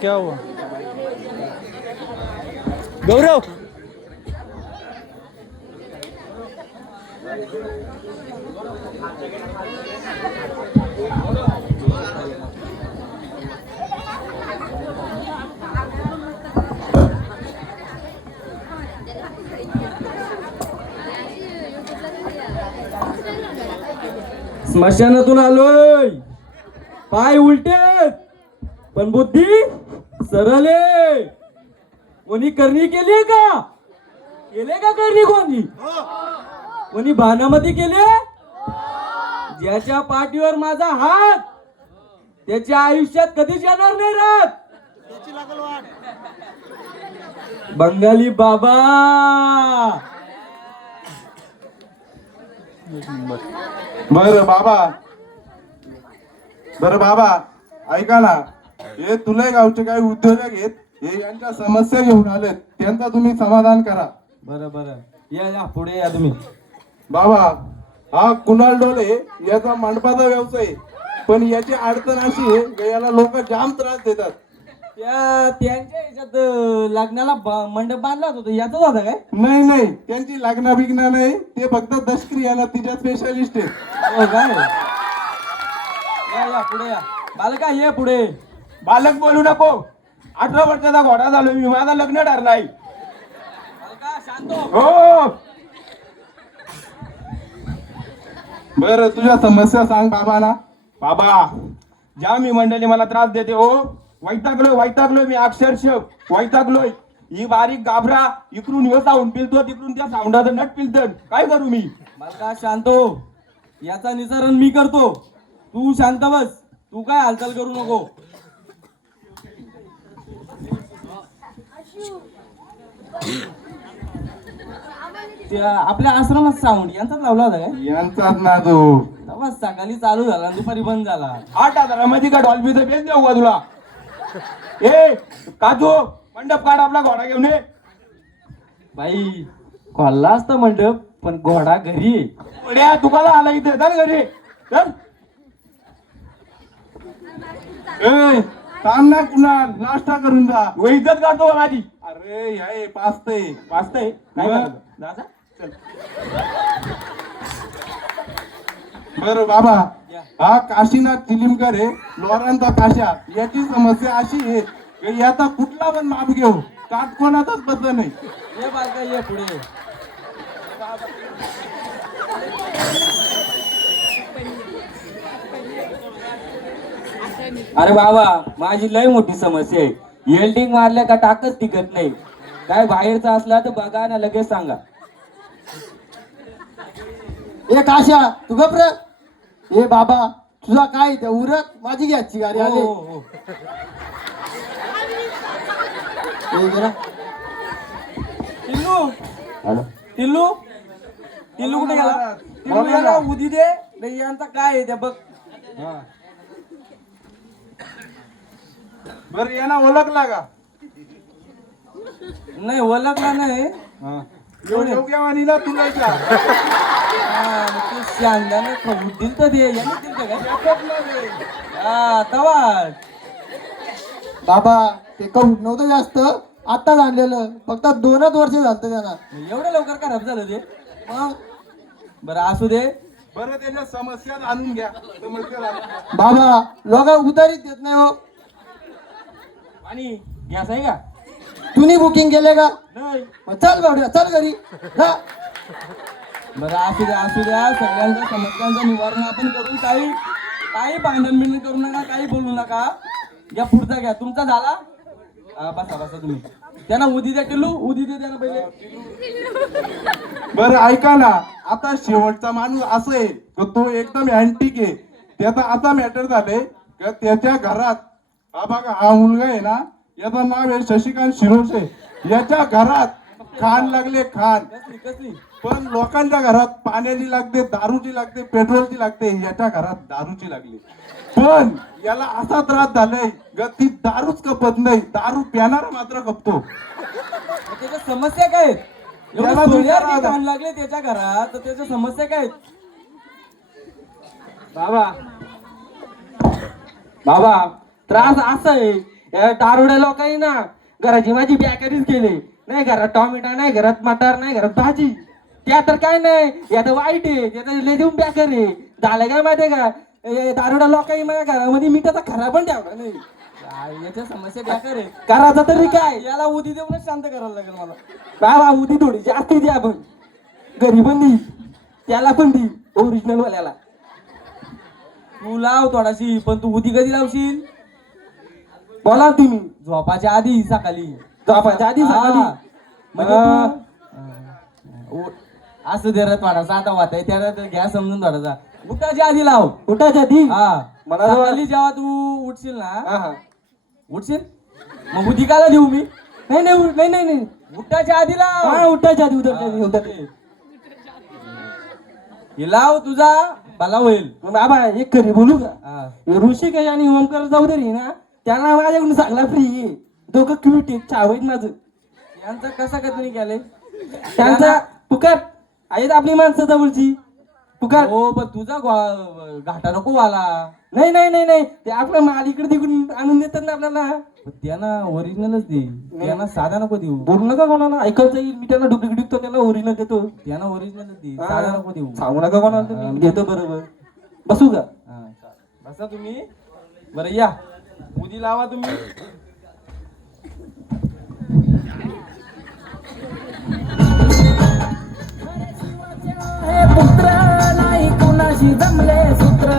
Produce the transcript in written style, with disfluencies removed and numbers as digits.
क्या हुआ गौरव? स्मशानातून आलोय, पाय उलटे पण बुद्धी सरळ आहे. कोणी करणी केली का? केले का करणी? कोणी भानामध्ये केले? ज्याच्या पाठीवर माझा हात त्याच्या आयुष्यात कधीच येणार नाही राहत. बंगाली बाबा. बरं बाबा ऐका ना, हे तुला गावचे काही उद्योजक आहेत, हे यांच्या समस्या घेऊन आलेत, त्यांचा तुम्ही समाधान करा. बरं या पुढे या तुम्ही. बाबा हा कुणाल डोले याचा मंडपाचा व्यवसाय, पण याची अडचण अशी आहे की याला लोक जाम त्रास देतात. त्यांच्या ह्याच्यात लग्नाला मंडप बांधला होता, याचाच होता काय? नाही त्यांची लग्न बिग्न नाही, ते फक्त दशक्रियाला तिच्या स्पेशालिस्ट आहेत. हो काय? या पुढे या. बालका ये पुढे. बालक बोलू नको, 18 वर्षाचा घोडा झालो मी, माझा लग्न ठरलाय. बालका शांत हो. बरं तुझ्या समस्या सांग बाबा ना. बाबा ज्या मी मंडळी मला त्रास देते हो, वैतागलोय मी, अक्षरशः वैतागलोय. ही बारीक गाभरा इकडून ह्यो साऊंड पिलतो, तिकडून त्या साऊंडाचं नट पिलतं. काय करू मी? बालका शांत हो, याचा निसारण मी करतो, तू शांत बस. तू काय हालचाल करू नको. आपल्या आश्रमात साऊंड यांचाच लावला होता काय? यांचाच ना तो. तेव्हा सकाळी चालू झाला, दुपारी बंद झाला. 8,000 का डॉल्बीचं बेस देऊ का तुला? ए काजू मंडप काढ, आपला घोडा घेऊन ये. बाई खोलला असता मंडप, पण घोडा घरी आहे. उड्या तुकाला आला इथे, चल घरी चल. ए थांब ना, कुणाल नाश्ता करून जा. व इज्जत काढतो का माझी? अरे हे पाचते वाचतंय काय मग? करायचं? जा, जा. चल. बरं बाबा, हा काशीनाथ चिलिमकर आहे, लोरांचा काशा. याची समस्या अशी आहे की याचा कुठला पण माप घेऊ काटकोणाचाच बद्दल नाही. ये बालका ये पुढे. अरे बाबा माझी लय मोठी समस्या आहे. वेल्डिंग मारल्या का टाकच टिकत नाही. काय बाहेरचा असला तर बघा ना, लगेच सांगा. ए काशा तू गप रे. ए बाबा तुझा काय त्या उरक माझी घ्यायची गाडी आली. हो. ए जरा टिल्लू कुठे गेला? टिल्लू याला उदी दे. नाही यांचा काय आहे त्या बघ. बरं यांना ओळखला का? नाही ओळखला नाही. योग्यवानी ना तुला तू शांताने दिल तर दे. याने दिल का? तवा बाबा ते कौट नव्हतं जास्त, आत्ताच आणलेलं, फक्त 2च वर्ष झालं त्यांना. एवढं लवकर खराब झालं ते? मग बरं असू दे. बरं त्याच्या समस्या जाणून घ्या. बाबा लोक उतारीत देत नाही हो. आणि गॅस आहे का? तुम्ही बुकिंग केले का? नाही. मग चल बावड्या चल घरी जा. बरं असू द्या. सगळ्यांच्या समस्यांचं निवारण आपण करू. काही भांडण बिंडण करू नका, काही बोलू नका. घ्या पुढचा घ्या. तुमचा झाला? बसा तुम्ही. त्यांना उदी द्या. टिल्लू उदी दे त्यांना पहिले. बरं ऐका ना, आता शेवटचा माणूस असं आहे की तो एकदम अँटिक आहे. त्याचा असा मॅटर झालंय की त्याच्या घरात हा बघा हा मुलगा आहे ना, याचं नाव आहे शशिकांत शिरोसे. याच्या घरात खान लागले खान. कसली कसली पण लोकांच्या घरात पाण्याची लागते, दारूची लागते, पेट्रोलची लागते. याच्या घरात दारूची लागली. पण याला असा त्रास झालाय ग, ती दारूच कपत नाही, दारू पिणारा मात्र कपतो. मग त्याच्या समस्या काय आहेत? एवढे याला सोन्यासारखे विचारा आता. कान लागले त्याच्या घरात तर त्याच्या समस्या काय आहेत? बाबा बाबा त्रास असा आहे, या दारुड्या लोकांनी ना घराची माझी बॅकरीच केली. नाही घरात टॉमॅटो, नाही घरात मटार, नाही घरात भाजी. त्या तर काय नाही, या तर वाईट आहे, त्या तर लय देऊन बॅकर आहे. झालं काय माहितीये का, हे दारुड्या लोकांनी माझ्या घरामध्ये मिठाचा खरा पण ठेवला नाही. याच्या समस्या बेकार आहे. करायचं तरी काय. याला उदी देऊनच शांत करायला लागेल मला. बाबा उदी थोडी जास्ती द्या, पण घरी पण दी, त्याला पण दी ओरिजिनल वाल्याला. तू लाव थोडाशी, पण तू उदी कधी लावशील? बोला तुम्ही. झोपाच्या आधी सकाळी. झोपायच्या आधी सकाळी. हा. म्हणजे असं दे रे थोडासा, आता वाटाय त्याला घ्या समजून थोडासा. उठाच्या आधी लाव. उठायच्या आधी हा मला सकाळी जेव्हा तू उठशील ना, हा हा उठशील मग उदी काला देऊ मी? नाही नाही नाही नाही नाही उठाच्या आधी लाव. हा उठायच्या आधी उतरच्या आधी उतरच्या आधी. हे लाव तुझा भला होईल. मग बाबा एक खरी बोलू का, हा. हे ऋषिकेश आणि ओमकार चौधरी ना, त्यांना माझ्याकडून चांगला फ्री आहे. दोघं क्यूट आहे, चावत माझं. यांचं कसं काय तुम्ही केलंय? त्यांचा फुकट आहेत आपली माणसं जवळची फुकट. हो पण तुझा घाटा नको वाला. नाही नाही नाही नाही ते आपल्या माल इकडे तिकडून आणून देतात ना आपल्याला. पण त्यांना ओरिजिनलच दे. त्यांना साधा नको देऊ. बोलू नका कोणाला, ऐकायचं येईल. मी त्यांना डुप्लिकेट विकतो, त्यांना ओरिजिनल देतो. त्यांना ओरिजिनलच दे, साधा नको देऊ. सांगू नका कोणाला, तर मी देतो बरोबर. बसू का? हा, चालेल. बसा तुम्ही. बरं या उदी लावा तुम्ही. पुत्र नाही कुणाशी जमले सूत्र